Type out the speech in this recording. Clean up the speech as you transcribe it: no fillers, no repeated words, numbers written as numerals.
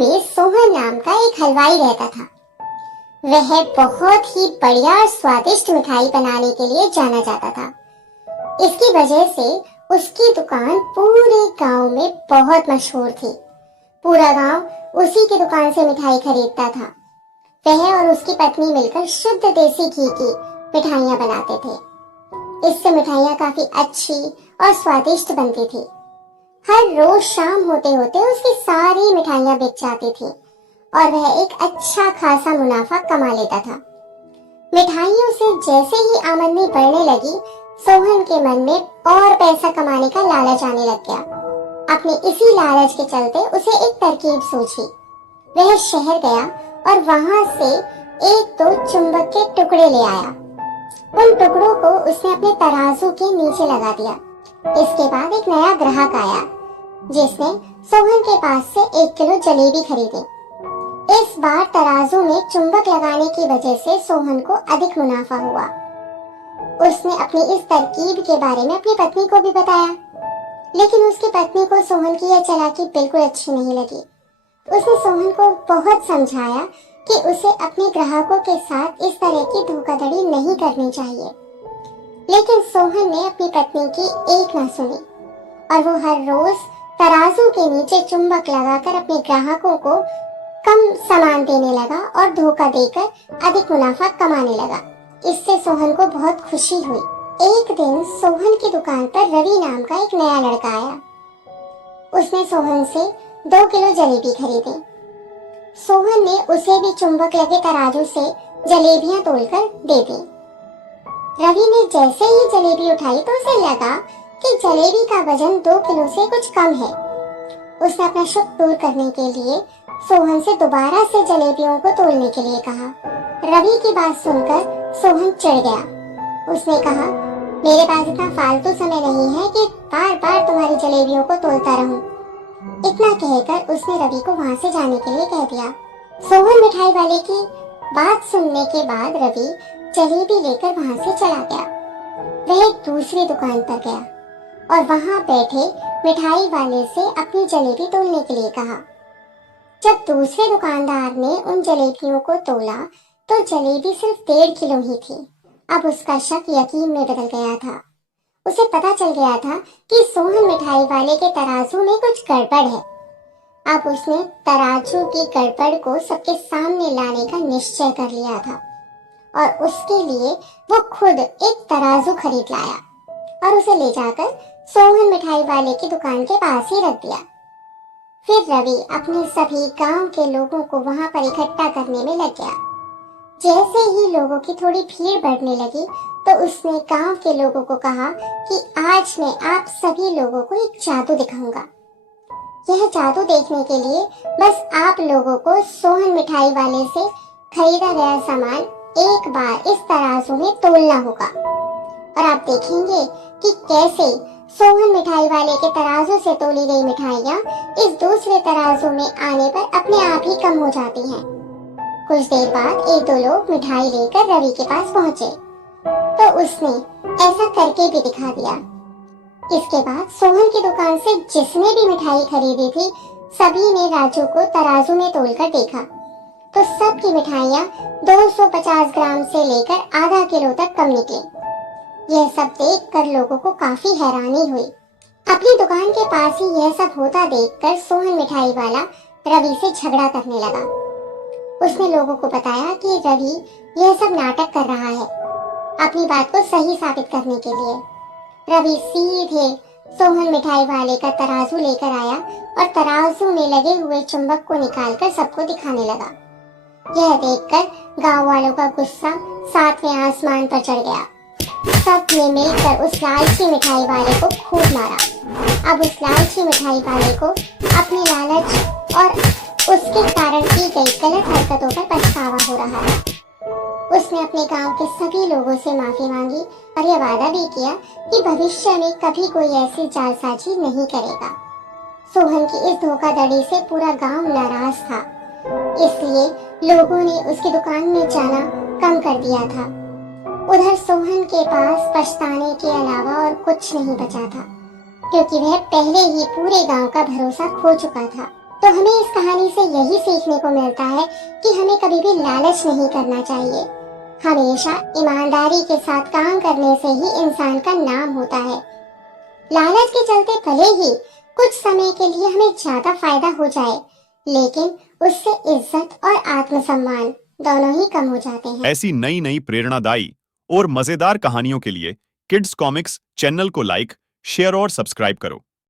में सोहन नाम का एक हलवाई रहता था। वह बहुत ही बढ़िया और स्वादिष्ट मिठाई बनाने के लिए जाना जाता था। इसकी वजह से उसकी दुकान पूरे गांव में बहुत मशहूर थी। पूरा गांव उसी की दुकान से मिठाई खरीदता था। वह और उसकी पत्नी मिलकर शुद्ध देसी घी की मिठाइयाँ बनाते थे। इससे मिठाइयाँ काफी अच्छी और स्वादिष्ट बनती थी। हर रोज शाम होते होते उसकी सारी मिठाइयाँ बिक जाती थी और वह एक अच्छा खासा मुनाफा कमा लेता था। मिठाइयों से जैसे ही आमदनी बढ़ने लगी, सोहन के मन में और पैसा कमाने का लालच आने लग गया। अपने इसी लालच के चलते उसे एक तरकीब सूझी। वह शहर गया और वहां से एक दो चुंबक के टुकड़े ले आया। उन टुकड़ों को उसने अपने तराजू के नीचे लगा दिया। इसके बाद एक नया ग्राहक आया जिसने सोहन के पास से 1 किलो जलेबी खरीदी। इस बार तराजू में चुंबक लगाने की वजह से सोहन को अधिक मुनाफा हुआ। उसने अपनी इस तरकीब के बारे में अपनी पत्नी को भी बताया, लेकिन उसकी पत्नी को सोहन की यह चालाकी बिल्कुल अच्छी नहीं लगी। उसने सोहन को बहुत समझाया कि उसे अपने ग्राहकों के साथ इस तरह की धोखाधड़ी नहीं करनी चाहिए, लेकिन सोहन ने अपनी पत्नी की एक न सुनी और वो हर रोज तराजू के नीचे चुंबक लगाकर अपने ग्राहकों को कम सामान देने लगा और धोखा देकर अधिक मुनाफा कमाने लगा। इससे सोहन को बहुत खुशी हुई। एक दिन सोहन की दुकान पर रवि नाम का एक नया लड़का आया। उसने सोहन से 2 किलो जलेबी खरीदी। सोहन ने उसे भी चुंबक लगे तराजू से जलेबियां तोलकर दे दी। रवि ने जैसे ही जलेबी उठाई तो उसे लगा कि जलेबी का वजन 2 किलो से कुछ कम है। उसने अपना शक दूर करने के लिए सोहन से दोबारा से जलेबियों को तोलने के लिए कहा। रवि की बात सुनकर सोहन चिढ़ गया। उसने कहा, मेरे पास इतना फालतू समय नहीं है कि बार बार तुम्हारी जलेबियों को तोलता रहूं। इतना कहकर उसने रवि को वहां से जाने के लिए कह दिया। सोहन मिठाई वाले की बात सुनने के बाद रवि जलेबी लेकर वहां से चला गया। वह एक दूसरी दुकान पर गया और वहां बैठे मिठाई वाले से अपनी जलेबी तोलने के लिए कहा। जब दूसरे दुकानदार ने उन जलेबियों को तोला तो जलेबी सिर्फ 1.5 किलो ही थी। अब उसका शक यकीन में बदल गया था। उसे पता चल गया था कि सोहन मिठाई वाले के तराजू में कुछ गड़बड़ है। अब उसने तराजू की गड़बड़ को सबके सामने लाने का निश्चय कर लिया था और उसके लिए वो खुद एक तराजू खरीद लाया और उसे ले जाकर सोहन मिठाई वाले की दुकान के पास ही रख दिया। फिर रवि अपने सभी गांव के लोगों को वहां पर इकट्ठा करने में लग गया। जैसे ही लोगों की थोड़ी भीड़ बढ़ने लगी तो उसने गांव के लोगों को कहा कि आज मैं आप सभी लोगों को एक जादू दिखाऊंगा। यह जादू देखने के लिए बस आप लोगों को सोहन मिठाई वाले से खरीदा गया सामान एक बार इस तराजू में तोलना होगा और आप देखेंगे कि कैसे सोहन मिठाई वाले के तराजू से तोली गई मिठाइयाँ इस दूसरे तराजू में आने पर अपने आप ही कम हो जाती हैं। कुछ देर बाद 1-2 लोग मिठाई लेकर रवि के पास पहुंचे तो उसने ऐसा करके भी दिखा दिया। इसके बाद सोहन की दुकान से जिसने भी मिठाई खरीदी थी सभी ने राजू को तराजू में तोलकर देखा तो सबकी मिठाइयाँ 250 ग्राम से लेकर आधा किलो तक कम निकली। यह सब देखकर लोगों को काफी हैरानी हुई। अपनी दुकान के पास ही यह सब होता देखकर सोहन मिठाई वाला रवि से झगड़ा करने लगा। उसने लोगों को बताया कि रवि यह सब नाटक कर रहा है अपनी बात को सही साबित करने के लिए। रवि सीधे सोहन मिठाई वाले का तराजू लेकर आया और तराजू में लगे हुए चुंबक को निकालकर सबको दिखाने लगा। यह देखकर गांव वालों का गुस्सा 7वें आसमान पर चढ़ गया। सब ने मिलकर उस लालची मिठाई वाले को खूब मारा। अब उस लालची मिठाई वाले को अपने लालच और उसके कारण की गई गलत हरकतों पर पछतावा हो रहा था। उसने अपने गांव के सभी लोगों से माफी मांगी और यह वादा भी किया कि भविष्य में कभी कोई ऐसी जालसाजी नहीं करेगा। सोहन की इस धोखाधड़ी से पूरा गांव नाराज था, इसलिए लोगों ने उसकी दुकान में जाना कम कर दिया था। उधर सोहन के पास पछताने के अलावा और कुछ नहीं बचा था, क्योंकि वह पहले ही पूरे गांव का भरोसा खो चुका था। तो हमें इस कहानी से यही सीखने को मिलता है कि हमें कभी भी लालच नहीं करना चाहिए। हमेशा ईमानदारी के साथ काम करने से ही इंसान का नाम होता है। लालच के चलते भले ही कुछ समय के लिए हमें ज्यादा फायदा हो जाए, लेकिन उससे इज्जत और आत्मसम्मान दोनों ही कम हो जाते हैं। ऐसी नई नई प्रेरणादायी और मजेदार कहानियों के लिए किड्स कॉमिक्स चैनल को लाइक, शेयर और सब्सक्राइब करो।